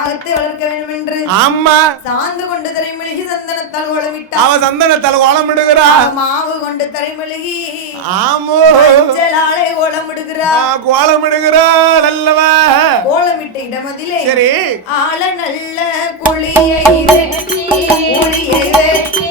யாகத்தை வளர்க்க வேண்டும் என்று ஆமா. சாந்து கொண்டு திரைமெழுகி சந்தனத்தால் கோலமிட்டார் அவ சந்தனத்தால கோலமிடுகிறா. மாவு கொண்டு திரைமெழுகி ஆமோ. மஞ்சளாலே கோலமிடுகிறார் ஆ, கோலமிடுகிறாள் அல்லவா கோலமிட்ட இடமதிலே சரி. ஆள நல்ல குளியை வெட்டி, குளியை வெட்டி.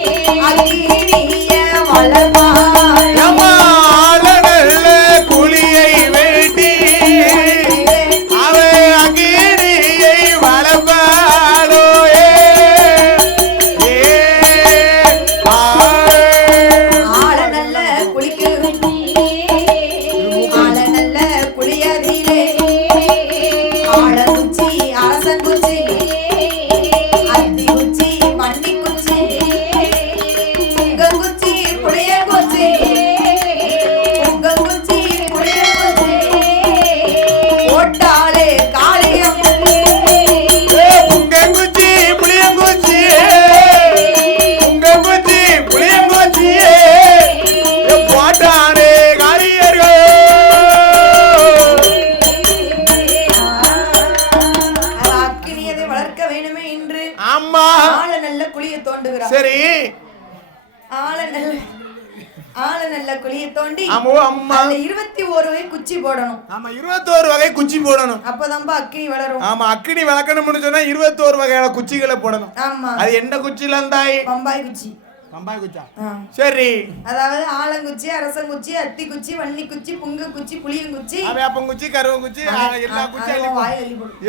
போடணும். ஆமா இருபத்தோரு வகை குச்சி போடணும். அப்பதான்பா அக்கினி வளரும். ஆமா அக்கினி விளக்கணும்னு சொன்னா இருபத்தோரு வகையான குச்சிகளை போடணும். ஆமா. அது என்ன குச்சில இருந்தாய் பம்பாய் குச்சி. கம்பாய் குச்சா? ஆ. சரி. அதாவது ஆலங்குச்சி அரசங்குச்சி அத்தி குச்சி வன்னி குச்சி புங்க குச்சி புளியங்குச்சி வேப்பங்குச்சி கருவங்குச்சி எல்லா குச்சி அள்ளி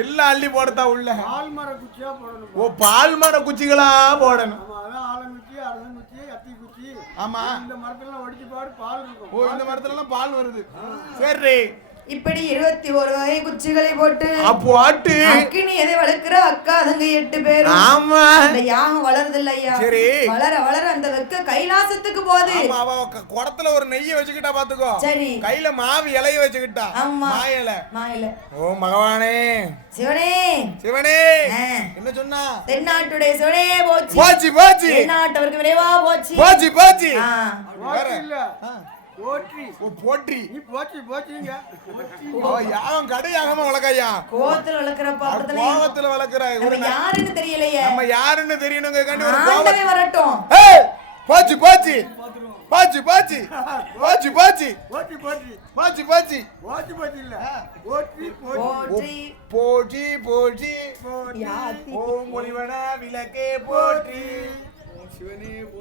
எல்லாம் அள்ளி போடத்தா உள்ள. ஆல்மர குச்சியா போடணும்? ஓ பால் மர குச்சிகளா போடணும். ஆலங்குச்சி அரசங்குச்சி அத்தி குச்சி ஆமா. இந்த மரத்தெல்லாம் ஒடிச்சு பாடு பால் இருக்கும். ஓ இந்த மரத்துல எல்லாம் பால் வருது. சரி. இப்படி இருபத்தி ஒரு வகை குச்சிகளை போட்டு அப்போ ஆட்டு. அக்கினி எதை வளர்க்கிற அக்கா அதுங்க எட்டு பேரும். ஆமா. அந்த யாகம் வளருது ஐயா சரி. வளர வளர அந்த வெக்க கைலாசத்துக்கு போகுது. ஆமா, அவ குடத்துல ஒரு நெய்ய வச்சுக்கிட்டா பாத்துக்கோ. சரி. கையில மாவு இலைய வச்சுக்கிட்டா. ஆமா. மாயில மாயில ஓ பகவானே சிவனே. சிவனே. என்ன சொன்னா? தென்னாட்டுடைய சிவனே போச்சு. போச்சு போச்சு. தென்னாட்டவருக்கு விரைவா போச்சு. போச்சு போச்சு. ஆ. வேற. போற்றி. போற்றி போற்றி. நீ போச்சு போச்சுங்க ஓ யாகம் கடை யாகமா வளர்க்கையா? கோவத்துல வளர்க்கிற பாத்திரத்துல கோபத்துல வளர்க்கிற யாருன்னு தெரியலையே. நம்ம யாருன்னு தெரியணுங்க கண்டி ஒரு ஆண்டவே வரட்டும். போச்சு போச்சு. போச்சு போச்சு. போச்சு போச்சு. போற்றி போற்றி போச்சு போச்சு. போச்சு போச்சு இல்ல. போற்றி போற்றி. போற்றி. போற்றி போற்றி. யாத்தி. ஓம் முனிவன விளக்கே போற்றி போற்றி.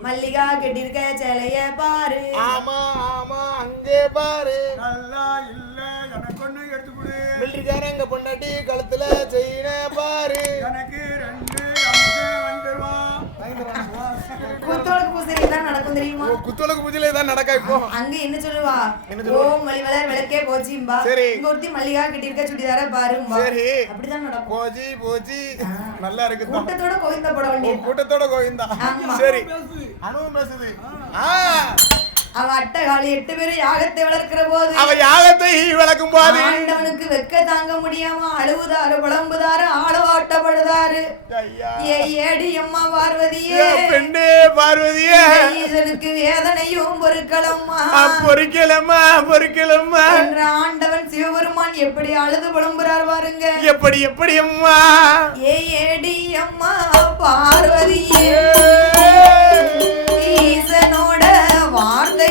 மல்லிகா கெட்டிருக்க சேலைய பாரு. ஆமா ஆமா அங்கே பாரு. நல்லா இல்ல எனக்கு ஒண்ணு எடுத்து கொடு. மில்லிக்காரங்க பொண்டாட்டி கழுத்துல செயின பாரு. எனக்கு ரெண்டு அம்சம் வந்துருவான் குத்தோளுக்கு பூசரி தான் நடக்கும் தெரியுமா? பூஜையில தான் நடக்க இப்போ? அங்க என்ன சொல்லுவா? ஓம் மலிவலர் விளக்கே போச்சும்பா. சரி. இங்க ஒருத்தி மல்லிகா கட்டிருக்க சுடிதார பாரும்பா. சரி. அப்படிதான் நடக்கும். போச்சு நல்லா இருக்கு. கூட்டத்தோட கோவிந்தா போட வேண்டிய கூட்டத்தோட கோவிந்தா. ஆமா. சரி. அனுபவம் பேசுது. ஆ, அவ அட்டகாளி எட்டு பேரும் யாகத்தை வளர்க்கிற போது அவ யாகத்தை விளக்கும் போது ஆண்டவனுக்கு வெக்க தாங்க முடியாம அழுவுதாரு புலம்புதாரு ஆளவாட்டப்படுதாரு. ஏ ஏடி அம்மா பார்வதியே. பெண்ணே பார்வதியே. ஈசனுக்கு வேதனையும் பொருட்களம்மா ஆ, பொறிக்கலம்மா பொறிக்கலம்மா. என்ற ஆண்டவன் சிவபெருமான் எப்படி அழுது புலம்புறார் பாருங்க. எப்படி எப்படி அம்மா? ஏ ஏடி அம்மா பார்வதியே. ஈசனோட வார்த்தை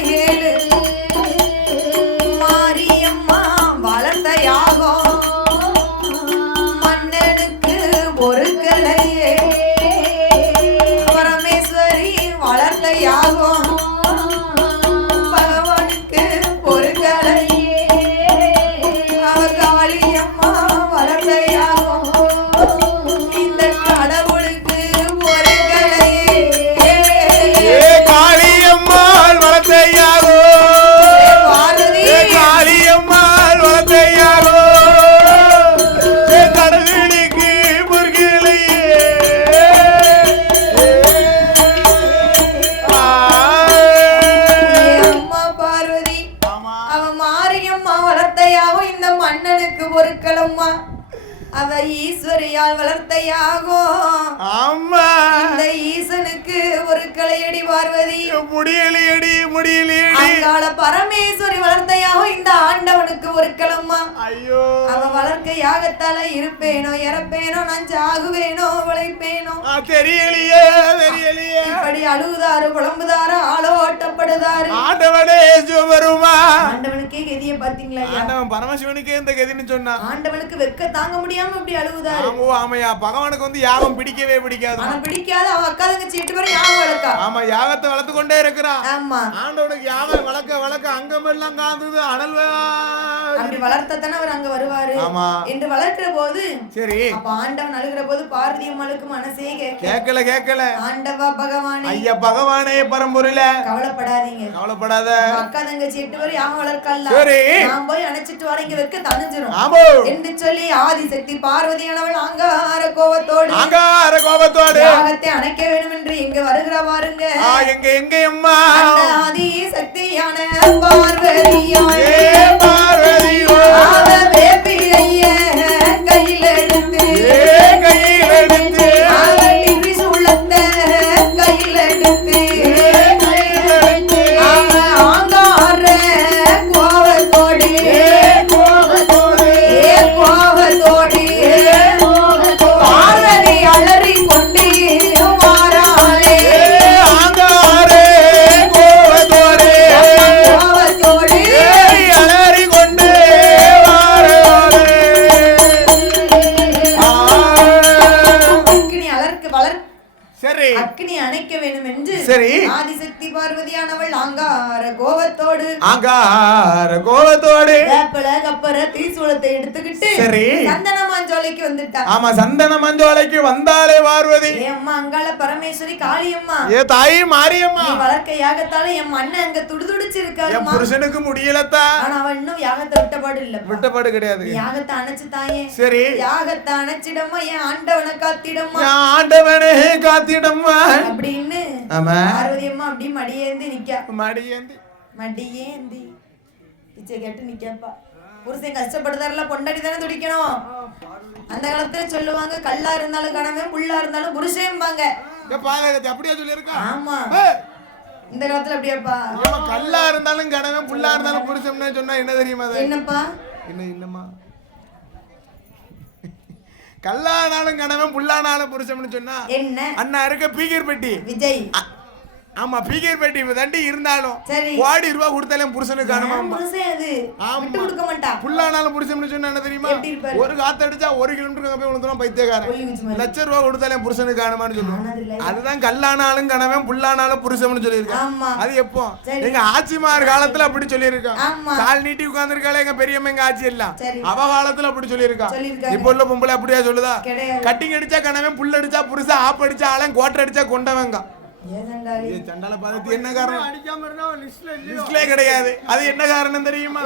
ஒரு கலையடி பார்வதி முடியலையடி முடியலையடி. அங்காள பரமேஸ்வரி வளர்த்தையாக இந்த ஆண்டவனுக்கு ஒரு கிளம்மா. ஐயோ. அவன் வளர்க்க யாகத்தால இருப்பேனோ இறப்பேனோ நான் சாகுவேனோ உழைப்பேனோ. தெரியலையே தெரியலையே. இப்படி அழுகுதாரு புலம்புதாரு ஆளோ ஓட்டப்படுதாரு ஆண்டவனே சிவபெருமா ஆண்டவனுக்கே கெதிய பாத்தீங்களா? ஆண்டவன் பரமசிவனுக்கே இந்த கதின்னு சொன்னான் ஆண்டவனுக்கு வெக்க தாங்க முடியாம இப்படி அழுகுதாரு ஆமோ ஆமையா பகவானுக்கு வந்து யாகம் பிடிக்கவே பிடிக்காது பிடிக்காத அவன் அக்கா தங்கச்சி எட்டு பேரும் யாகம் வளர்க்கா. ஆமா யாகத்தை வளர்த்து கொண்டே இருக்கிறான். ஆமா. ஆண்டவனுக்கு யாகம் வளர்க்க வளர்க்க அங்கமெல்லாம் காந்தது அனல் அப்படி வளர்த்ததானே அவர் அங்க வருவாரு. ஆமா. என்று வளர்க்கிற போது சரி. அப்ப ஆண்டவன் அழுகிற போது பார்வதி அம்மாளுக்கு மனசே கேட்க கேட்கல கேட்கல. ஆண்டவா பகவானே. ஐயா பகவானே பரம்பொருள. கவலைப்படாதீங்க. கவலைப்படாத. அக்கா தங்கச்சி எட்டு பேரும் யாகம் வளர்க்கல சரி. நான் போய் அணைச்சிட்டு வரேன் இங்க வைக்க தணிஞ்சிரும். ஆமோ. என்று சொல்லி ஆதிசக்தி பார்வதியானவள் அங்கார கோவத்தோடு அங்கார கோபத்தோடு. யாகத்தை அணைக்க வேண்டும் என்று இங்க வருகிற பாருங்க. எங்க எங்க அம்மா? ஆதி சக்தியான பார்வதியாய் ஏ பார்வதியோ? வேண்டும் என்று சரி. ஆதிசக்தி பார்வதியானவள் அங்கார கோவத்தோடு ஆங்கார கோபத்தோடு வேப்பல கப்பர தீசூலத்தை எடுத்துக்கிட்டு சரி. சந்தன மாஞ்சோலைக்கு வந்துட்டா. ஆமா சந்தன மஞ்சோலைக்கு வந்தாலே பார்வதி. அம்மா அங்காள பரமேஸ்வரி காளியம்மா ஏ தாயி மாரியம்மா. வளர்க்க யாகத்தால என் மண்ணன் அங்க துடிதுடிச்சு என் இருக்காருமா புருஷனுக்கு முடியலத்தா. ஆனா அவன் இன்னும் யாகத்தை விட்டபாடு இல்ல விட்டப்பாடு கிடையாது. யாகத்தை அணைச்சு தாயே சரி. யாகத்தை அணைச்சிடம்மா என் ஆண்டவனை காத்திடம்மா. ஆண்டவனே காத்திடம்மா. அப்படின்னு ஆமா. பார்வதி அம்மா அப்படி மடியேந்து நிக்கா மடியேந்தி மடியேந்தி பிச்சை கேட்டு நிக்கப்பா புருஷன் கஷ்டப்படுதாருல பொண்டாடி தானே துடிக்கணும் அந்த காலத்துல சொல்லுவாங்க கல்லா இருந்தாலும் கணவன் புல்லா இருந்தாலும் புருஷன்பாங்க அப்படியே சொல்லியிருக்கா ஆமா இந்த காலத்துல அப்படியாப்பா கல்லா இருந்தாலும் கணவன் புல்லா இருந்தாலும் புருஷம்னு சொன்னா என்ன தெரியுமா என்னப்பா என்ன என்னம்மா கல்லானாலும் கணவன் புல்லானாலும் புருஷம்னு சொன்னா என்ன அண்ணா இருக்க பீகர் பெட்டி விஜய் ஆமா பீகர் பெட்டி தண்டி இருந்தாலும். கோடி ரூபாய் கொடுத்தாலும் புருஷனுக்கு புருஷன் ஆமா. விட்டு கொடுக்க மாட்டா புல்லானாலும் புருஷம்னு சொன்னா என்ன தெரியுமா? ஒரு காத்து அடிச்சா ஒரு கிலோமீட்டருக்கு போய் விழுந்துரும் பைத்தியக்காரன். லட்ச ரூபா கொடுத்தாலும் புருஷனுக்கு ஆனமான்னு சொல்லுவோம். அதுதான் கல்லானாலும் கணவன் புல்லானாலும் புருஷம்னு சொல்லியிருக்கான் அது எப்போ. எங்க ஆட்சிமார் காலத்துல அப்படி சொல்லியிருக்கான். கால் நீட்டி உட்கார்ந்துருக்காளே எங்க பெரியம்மா எங்க ஆட்சி எல்லாம். அவ காலத்துல அப்படி சொல்லியிருக்கான். இப்போ உள்ள பொம்பளை அப்படியா சொல்லுதா. கட்டிங் அடிச்சா கணவன் புல் அடிச்சா புருஷன் ஆப் அடிச்சா ஆளன் கோட்டை அடிச்சா கொண்டவங்க சண்டால பாதத்து என்ன காரணம்? லிஸ்ட்ல கிடையாது. அது என்ன காரணம் தெரியுமா?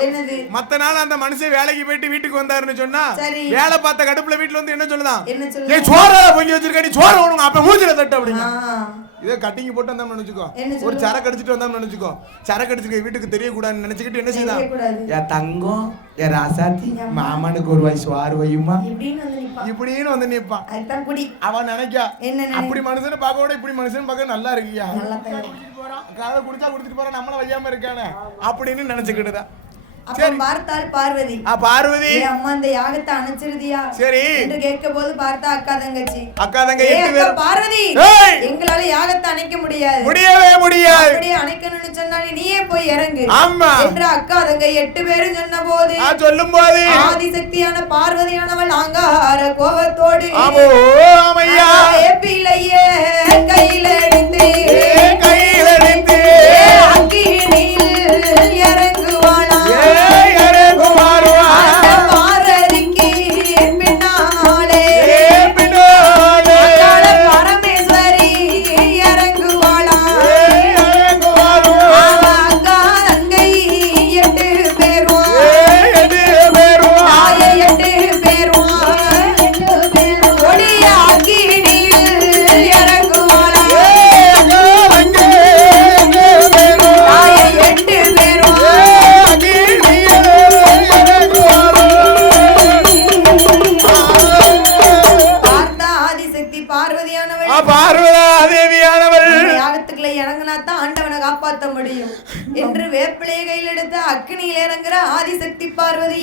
மத்த நாள் அந்த மனுஷன் வேலைக்கு போயிட்டு வீட்டுக்கு வந்தாருன்னு சொன்னா சரி. வேலை பார்த்த கடுப்புல வீட்டுல வந்து என்ன சொல்லுதான்? என்ன சொல்லு ஏய் சோற பொங்கி வச்சிருக்க நீ சோற உனக்கு அப்ப மூஞ்சில தட்டு அப்படிங்க ஆ, இதே கட்டிங் போட்டு வந்தோம்னு நினைச்சுக்கோ. ஒரு சரக்கு அடிச்சிட்டு வந்தோம்னு நினைச்சுக்கோ. சரக்கு அடிச்சிருக்க வீட்டுக்கு தெரியக்கூடாதுன்னு நினைச்சுக்கிட்டு என்ன. என் தங்கம் என் ராசாத்தி மாமனுக்கு ஒரு வயசு ஆறு வையுமா? இப்படின்னு வந்து குடி. அவன் நினைக்கா? அப்படி மனுஷனை பார்க்க விட இப்படி மனுஷன் பார்க்க நல்லா இருக்கியா? கதை குடிச்சா குடிச்சிட்டு போறான் நம்மள வையாம இருக்கானே? அப்படின்னு நினைச்சுக்கிட்டுதான். அப்ப பார்த்தாள் பார்வதி. பார்வதி. அம்மா இந்த யாகத்தை அணைச்சிருதியா சரி. என்று கேட்க போது பார்த்தா அக்கா தங்கச்சி. அக்கா தங்க ஏ எட்டு அக்கா பேர் பார்வதி! எங்களால யாகத்தை அணைக்க முடியாது. முடியவே முடியாது. அப்படியே அணைக்கணும்னு சொன்னாலே நீயே போய் இறங்கு. ஆமா. என்று அக்கா தங்க எட்டு பேரும் சொன்ன போது நான் சொல்லும் போது ஆதிசக்தியான பார்வதியானவள் அங்கார கோபத்தோடு ஆமோ ஆமையா. வேப்பிலையே கையில எடுத்து. கையில் எடுத்து. அக்கினியில் இறங்குவாளா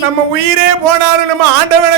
நம்ம உயிரே போனாலும் நம்ம ஆண்டவனை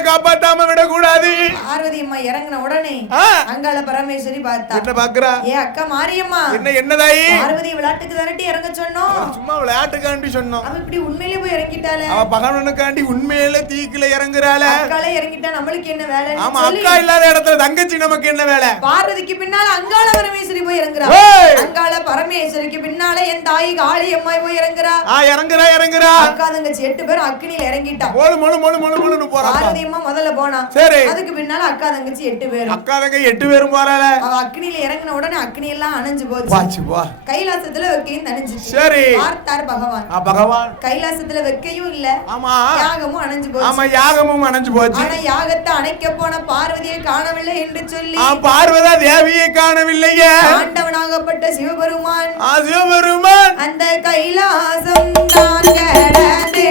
விட விடக்கூடாது பார்வதி அம்மா இறங்கின உடனே ஆ, அங்காள பரமேஸ்வரி பார்த்தா என்ன பாக்குறா ஏ அக்கா மாரியம்மா என்ன என்னதாயி? பார்வதி விளையாட்டுக்கு தானட்டி இறங்க சொன்னோம். சும்மா விளையாட்டுக்காண்டி சொன்னோம். அவ இப்படி உண்மையிலேயே போய் இறங்கிட்டாளே. அவ பகவனுக்காண்டி உண்மையில தீக்குல இறங்குறாள. அக்கால இறங்கிட்டா நம்மளுக்கு என்ன வேலைன்னு ஆமா அக்கா இல்லாத இடத்துல தங்கச்சி நமக்கு என்ன வேலை? பார்வதிக்கு பின்னால அங்காள பரமேஸ்வரி போய் இறங்குறா. ஏய்! அங்காள பரமேஸ்வரிக்கு பின்னால என் தாய் காளி அம்மாய் போய் இறங்குறா. ஆ இறங்குறா இறங்குறா. அக்கா தங்கச்சி எட்டு பேரும் அக்னியில இறங்கிட்டா. மொழு மொழு மொழு மொழு மொழுன்னு போறாப்பா பார்வதி அம்மா முதல்ல போனா. சரி அதுக்கு பின்னால அக்கா தங்கச்சி எட்டு பேரும் அக்கா தங்க எட்டு பேரும் போறாள. அவ அக்னியில இறங்கின உடனே அக்னி எல்லாம் அணைஞ்சு போச்சு. பாச்சு போ. கைலாசத்துல வெக்கையும் தணிஞ்சிச்சு. சரி. பார்த்தார் பகவான். ஆ பகவான். கைலாசத்துல வெக்கையும் இல்ல. ஆமா. யாகமும் அணைஞ்சு போச்சு. ஆமா யாகமும் அணைஞ்சு போச்சு. ஆனா யாகத்தை அணைக்க போன பார்வதியை காணவில்லை என்று சொல்லி பார்வதா தேவியை காணவில்லையே. ஆண்டவனாகப்பட்ட சிவபெருமான் ஆ சிவபெருமான். அந்த கைலாசம் தான் கடந்து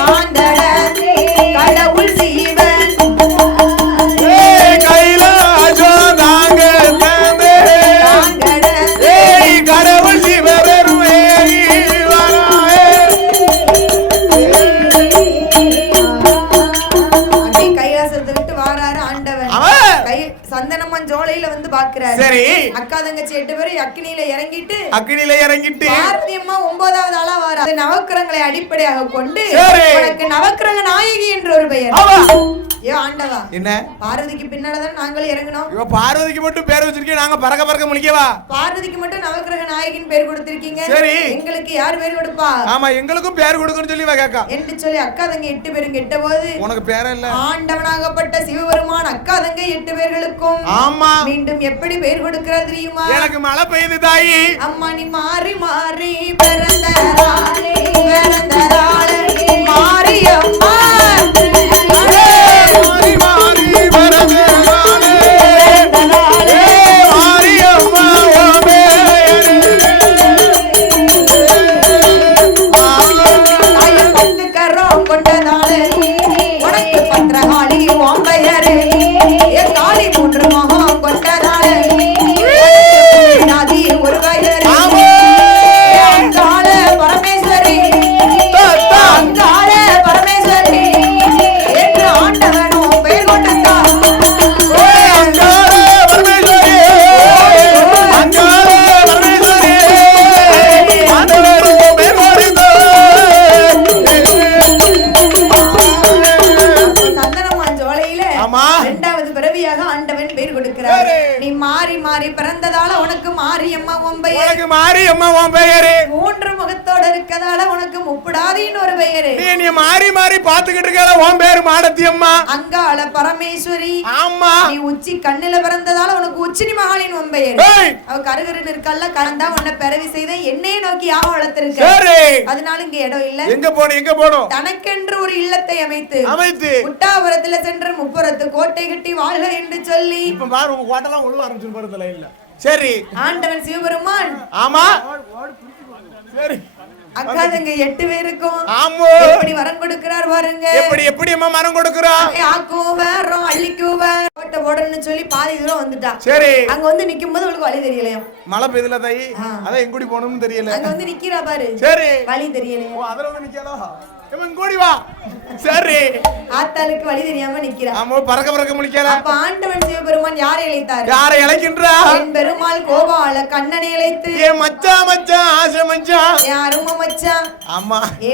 காந்தடந்து கடவுள் சிவன். சந்தனம்மன் ஜோலையில வந்து பாக்குறாரு சரி. அக்கா தங்கச்சி எட்டு பேரும் அக்னியில இறங்கிட்டு அக்கினில இறங்கிட்டு பார்வதி அம்மா ஒன்பதாவது ஆளா வாரா. நவக்கிரங்களை அடிப்படையாக கொண்டு. உனக்கு நவக்கிரக நாயகி என்ற ஒரு பெயர். ஏ ஆண்டவா. என்ன? பார்வதிக்கு பின்னாலதான் நாங்களும் இறங்கணும் இவ பார்வதிக்கு மட்டும் பேர் வச்சிருக்கேன் நாங்க பறக்க பறக்க முழிக்கவா? பார்வதிக்கு மட்டும் நவக்கிரக நாயகின் பேர் கொடுத்திருக்கீங்க. சரி. எங்களுக்கு யார் பேர் கொடுப்பா? ஆமா எங்களுக்கும் பேர் கொடுக்கணும்னு சொல்லி கேக்கா. என்று சொல்லி அக்கா தங்க எட்டு பேரும் கெட்ட போது உனக்கு பேர இல்ல. ஆண்டவனாகப்பட்ட சிவபெருமான் அக்கா தங்க எட்டு பேர்களுக்கும் ஆமா. மீண்டும் எப்படி பேர் கொடுக்கிறார் தெரியுமா? எனக்கு மழை பெய்யுது தாயி. அம்மா நீ மாறி மாறி பிறந்த பிறந்த மாறி அம்மா இருக்கதால உனக்கு முப்படாதின்னு ஒரு பெயரு. நீ நீ மாறி மாறி பாத்துக்கிட்டு இருக்கல உன் பேரு மாடத்தி அம்மா. அங்காள பரமேஸ்வரி. ஆமா. நீ உச்சி கண்ணுல பிறந்ததால உனக்கு உச்சினி மகாலின் உன் பெயர். அவ கருகருன்னு இருக்கல்ல கரந்தா உன்னை பிறவி செய்த என்னையே நோக்கி யாக வளர்த்திருக்க. சரி. அதனால இங்க இடம் இல்ல. எங்க போணும் எங்க போணும்? தனக்கென்று ஒரு இல்லத்தை அமைத்து. அமைத்து. முட்டாபுரத்துல சென்று முப்புறத்து கோட்டை கட்டி வாழ்க என்று சொல்லி. இப்ப பாரு உங்க கோட்டெல்லாம் உள்ள ஆரம்பிச்சு பாரு இந்த லைன்ல சரி. ஆண்டவன் சிவபெருமான். ஆமா. சரி. அக்கா தங்க எட்டு பேருக்கும். ஆமோ. எப்படி வரம் கொடுக்கிறார் பாருங்க. எப்படி எப்படி அம்மா மரம் கொடுக்குறா? ஆக்கும் வேறோம் அள்ளிக்கும் வேற ஓட்ட போடணும்னு சொல்லி பாதி தூரம் வந்துட்டா. சரி. அங்க வந்து நிக்கும் போது அவளுக்கு வழி தெரியலையாம் மழை பெய்யுதுல தாயி. அதான் எங்குடி போகணும்னு தெரியல. அங்க வந்து நிக்கிறா பாரு. சரி. வழி தெரியலையா? அதுல வந்து நிக்காதா இவன் கூடி வா. சரி. ஆத்தாளுக்கு வழி தெரியாம நிக்கிறா. ஆமா பறக்க பறக்க முடிக்கல அப்ப ஆண்டவன் சிவபெருமான் யாரை இழைத்தார்? யாரை இழைக்கின்றா? என் பெருமாள் கோபால கண்ணனை இழைத்து. ஏ ஆசை அருமை ஆமா. ஏ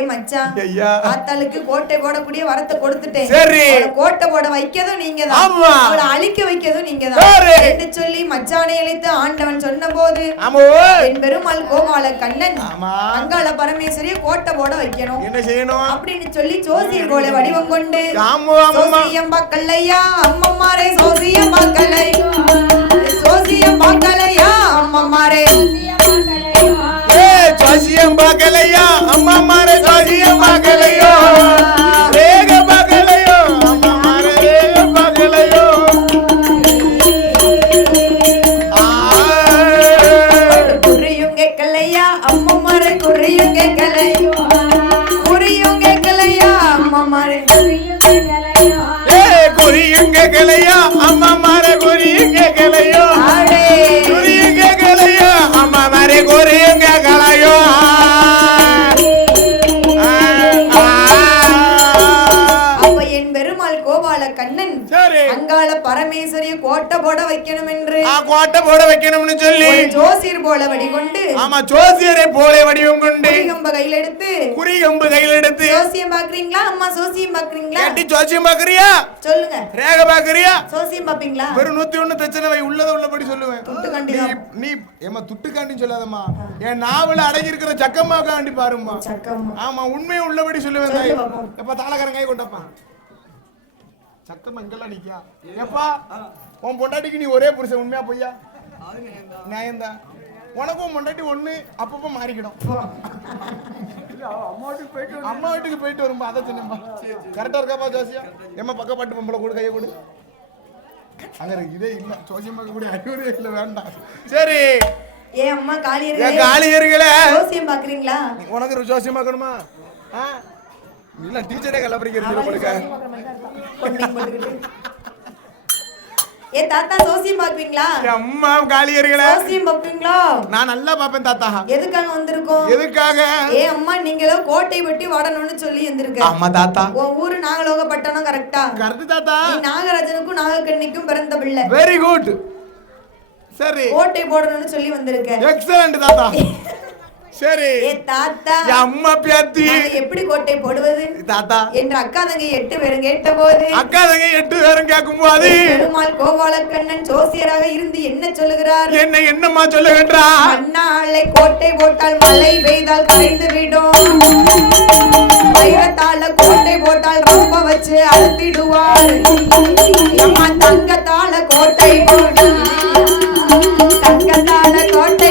ஐயா. ஆத்தாளுக்கு கோட்டை போடக்கூடிய வரத்தை கொடுத்துட்டேன். சரி. கோட்டை போட வைக்கதும் நீங்க தான் ஆமா. அவளை அழிக்க வைக்கதும் நீங்க. தான் என்று சொல்லி மச்சானை அழைத்து ஆண்டவன் சொன்ன போது ஆமா. என் பெருமாள் கோபால கண்ணன் ஆமா. அங்காள பரமேஸ்வரிய கோட்டை போட வைக்கணும். என்ன செய்யணும்? அப்படின்னு சொல்லி ஜோசியர் போல வடிவம் கொண்டு சோசியம் பார்க்கலையா அம்மம்மாரே சோசியம் பார்க்கலை சோசியம் பார்க்கலையா அம்மம்மாரே? ஜோசியம் பார்க்கலையா அம்மா மார ஜோசியம் பார்க்கலையோ கோட்டை போட வைக்கணும்னு சொல்லி. ஜோசியர் போல வடிகொண்டு. ஆமா ஜோசியரை போல வடிவம் கொண்டு. குறிகம்ப கையில எடுத்து. குறிகம்பு கையில் எடுத்து. ஜோசியம் பாக்குறீங்களா அம்மா சோசியம் பாக்குறீங்களா கேட்டி ஜோசியம் பாக்குறியா சொல்லுங்க. ரேக பாக்குறியா சோசியம் பாப்பீங்களா வெறும் நூத்தி ஒண்ணு பிரச்சனை வை உள்ளத உள்ளபடி சொல்லுவேன். நீ ஏமா துட்டுக்காண்டி சொல்லாதம்மா. என் நாவல அடங்கி இருக்கிற சக்கம்மாக்காண்டி பாரும்மா. சக்கம் ஆமா உண்மையை உள்ளபடி சொல்லுவேன். எப்ப தாளக்காரன் கை கொண்டப்பா. சக்கமா இங்கெல்லாம் நிக்கா எப்பா உன் பொண்டாட்டிக்கு நீ ஒரே புருஷன் உண்மையா பொய்யா? நியாயம்தான். உனக்கும் பொண்டாட்டி ஒண்ணு அப்பப்போ மாறிக்கிடும். அம்மா வீட்டுக்கு போயிட்டு வந்து அம்மா வீட்டுக்கு போயிட்டு வரும்பா அதை சொன்னேன்பா. கரெக்டா இருக்காப்பா ஜோசியா? ஏமா பக்கப்பாட்டு பொம்பளை கூட கையை கொடு. அங்க இதே இல்ல ஜோசியம் பார்க்க கூட அறிவுரையே இல்ல வேண்டாம். சரி. ஏன் அம்மா என் காளியர்களே காளியர்களே ஜோசியம் பாக்குறீங்களா? உனக்கு ஜோசியம் பார்க்கணுமா ஆ? இல்ல டீச்சரே கொடுக்க கொண்டையும் போட்டுக்கிட்டு. ஏ தாத்தா ஜோசியம் பாக்குவீங்களா அம்மா காளியர்களே ஜோசியம் பாப்பீங்களா நான் நல்லா பாப்பேன் தாத்தா. எதுக்காக வந்திருக்கோம்? எதுக்காக? ஏ அம்மா நீங்களும் கோட்டை வெட்டி வாடணும்னு சொல்லி இருந்திருக்க ஆமா தாத்தா. உன் ஊரு நாகலோகப்பட்டணம் கரெக்டா கருத்து தாத்தா. நீ நாகராஜனுக்கும் நாகக்கண்ணிக்கும் பிறந்த பிள்ளை. வெரி குட் சரி. கோட்டை போடணும்னு சொல்லி வந்திருக்க. எக்ஸலண்ட் தாத்தா. சரி. ஏ தாத்தா. என் அம்மா பேத்தி. எப்படி கோட்டை போடுவது? தாத்தா. என்ற அக்கா தங்கை எட்டு பேரும் கேட்ட போது அக்கா தங்க எட்டு பேரும் கேட்கும் போது பெருமாள் கோபாலக்கண்ணன் ஜோசியராக இருந்து என்ன சொல்லுகிறார்? என்ன என்னம்மா சொல்லுகின்றா? மண்ணாளை கோட்டை போட்டால் மழை பெய்தால் கரைந்து விடும். வைரத்தால கோட்டை போட்டால் ரொம்ப வச்சு அழுத்திடுவார் அம்மா தங்கத்தால கோட்டை போட்டால் தங்கத்தால கோட்டை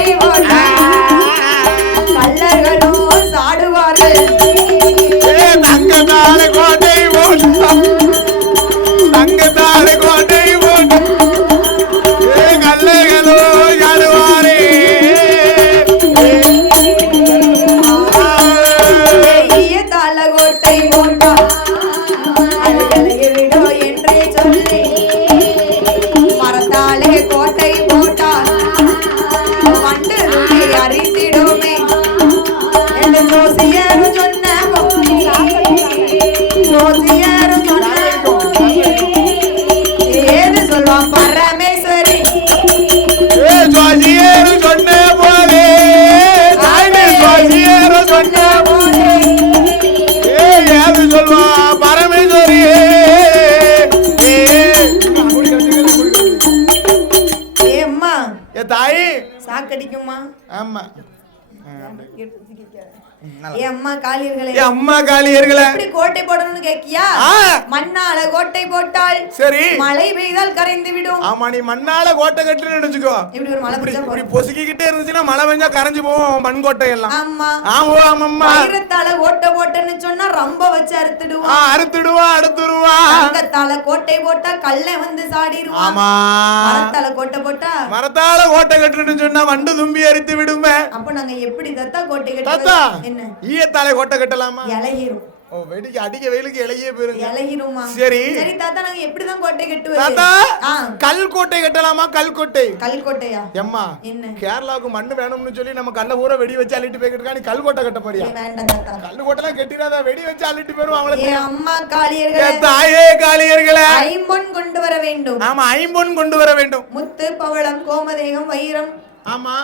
சாக்கடிக்குமா ஆமா. அம்மா காளியர்களே அம்மா காளியர்களே எப்படி கோட்டை போடணும்னு கேக்கியா. மண்ணால கோட்டை போட்டால் சரி. மழை பெய்தால் கரைந்து விடும். ஆமா நீ மண்ணால கோட்டை கட்டுன்னு நினைச்சுக்கோ. இப்படி ஒரு மழை பெய்ஞ்சா இப்படி இருந்துச்சுன்னா மழை பெஞ்சா கரைஞ்சு போவோம் மண் கோட்டை எல்லாம். ஆமா. ஆமா ஆமாம்மா வைரத்தால கோட்டை போட்டேன்னு சொன்னா ரொம்ப வச்சு அறுத்துடுவான். அறுத்துடுவா அடுத்துருவா தங்கத்தால கோட்டை போட்டா கல்லை வந்து சாடிடுவான். ஆமா. மரத்தால கோட்டை போட்டா மரத்தால கோட்டை கட்டுன்னு சொன்னா வண்டு தும்பி அரித்து விடுமே. அப்ப நாங்க எப்படி தத்தா கோட்டை என்ன? ஈயத்தாலே கோட்டை கட்டலாமா? இலையிரும் ஓ வெடிக்கு அடிக்க வெயிலுக்கு இலையே போயிருங்க. இலையிருமா சரி. சரி தாத்தா நாங்க எப்படிதான் கோட்டை தாத்தா கட்டுவது ஆ. கல் கோட்டை கட்டலாமா? கல் கோட்டை. கல் கோட்டையா? எம்மா என்ன? கேரளாவுக்கு மண்ணு வேணும்னு சொல்லி நம்ம கல்ல ஊற வெடி வச்சு அள்ளிட்டு போய்கிட்டு நீ கல் கோட்டை கட்ட போறியா? வேண்டாம் தாத்தா. கல் கோட்டெல்லாம் கட்டிடாத? வெடி வச்சு அள்ளிட்டு போயிருவோம் அவங்கள அம்மா காளியர்களே. தாயே காளியர்களே. ஐம்பொன் கொண்டு வர வேண்டும். ஆமா ஐம்பொன் கொண்டு வர வேண்டும். முத்து பவளம் கோமதேகம் வைரம். ஆமா.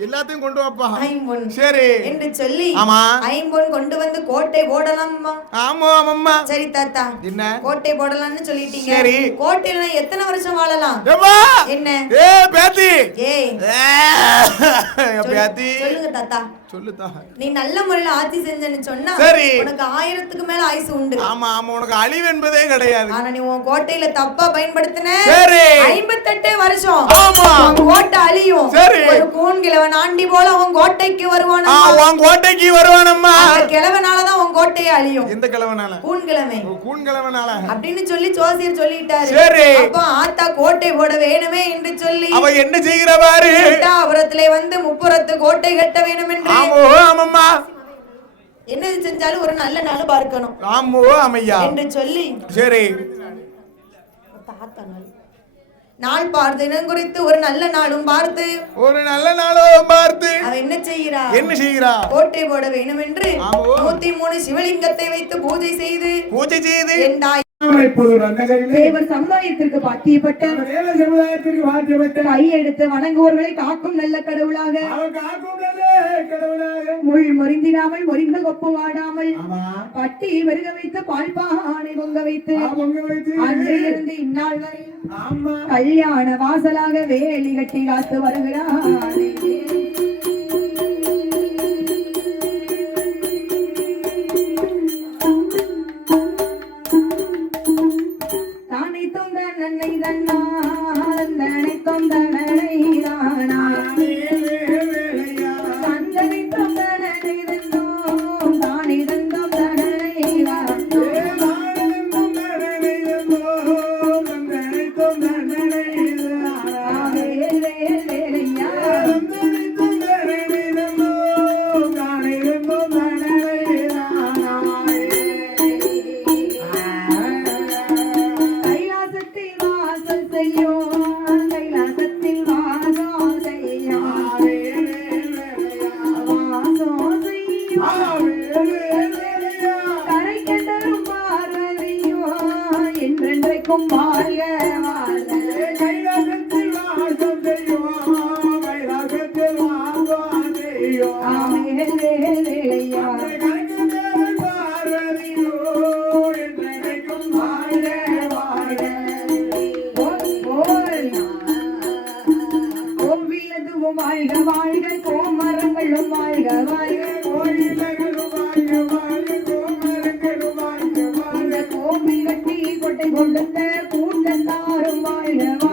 எல்லாத்தையும் கொண்டு வாப்பா. ஐம்பொன். சரி. என்று சொல்லி ஆமா. ஐம்பொன் கொண்டு வந்து கோட்டை போடலாம்மா. ஆமா ஆமாம்மா. சரி தாத்தா. என்ன? கோட்டை போடலாம்னு சொல்லிட்டீங்க. சரி. கோட்டையில எத்தனை வருஷம் வாழலாம்? என்ன? ஏ பேத்தி. ஏய். பேத்தி. சொல்லுங்க தாத்தா. சொல்லுதா நீ நல்ல முறையில ஆட்சி செஞ்சேன்னு சொன்னா சரி. உனக்கு ஆயிரத்துக்கு மேல ஆயுசு உண்டு. ஆமா ஆமா. உனக்கு அழிவு என்பதே கிடையாது. ஆனா நீ உன் கோட்டையில தப்பா பயன்படுத்தின சரி. ஐம்பத்தெட்டு வருஷம். ஆமா. உன் கோட்டை அழியும். கிழவன் ஆண்டி போல உன் கோட்டைக்கு வருவான் உன் கோட்டைக்கு வருவானம்மா. கிழவனாலதான் உன் கோட்டையே அழியும். எந்த கிழவனால? கூன் கிழமை கிழவனால அப்படின்னு சொல்லி ஜோசியர் சொல்லிட்டாரு. சரி. அப்ப ஆத்தா கோட்டை போட வேணுமே என்று சொல்லி அவ என்ன செய்கிற பாரு? எட்டாபுரத்திலே வந்து முப்புறத்து கோட்டை கட்ட வேணும் என்று ஆமோ ஆமம்மா. என்ன செஞ்சாலும் ஒரு நல்ல நாள் பார்க்கணும். ஆமோ அமையா என்று சொல்லி சரி. தாத்தா நாள் பார்த்து இனங்குறித்து ஒரு நல்ல நாளும் பார்த்து ஒரு நல்ல நாளும் பார்த்து அவ என்ன செய்கிறா? என்ன செய்கிறா? கோட்டை போட வேண்டும் என்று நூத்தி மூணு சிவலிங்கத்தை வைத்து பூஜை செய்து பூஜை செய்து என்றாய் தேவர் சமுதாயத்திற்கு பாத்தியப்பட்ட சமுதாயத்திற்கு எடுத்து வணங்குவோர்களை காக்கும் நல்ல கடவுளாக கடவுளாக முள் மொரிந்திடாமல் மொரிந்த கொப்பவாடாமல் பட்டி வருக வைத்து பால்பானை பொங்க வைத்து அன்றிலிருந்து இந்நாள் வரை கல்யாண வாசலாக வேலி கட்டி காத்து வருகிறானே கொண்டந்த கூந்தல் வாழ்க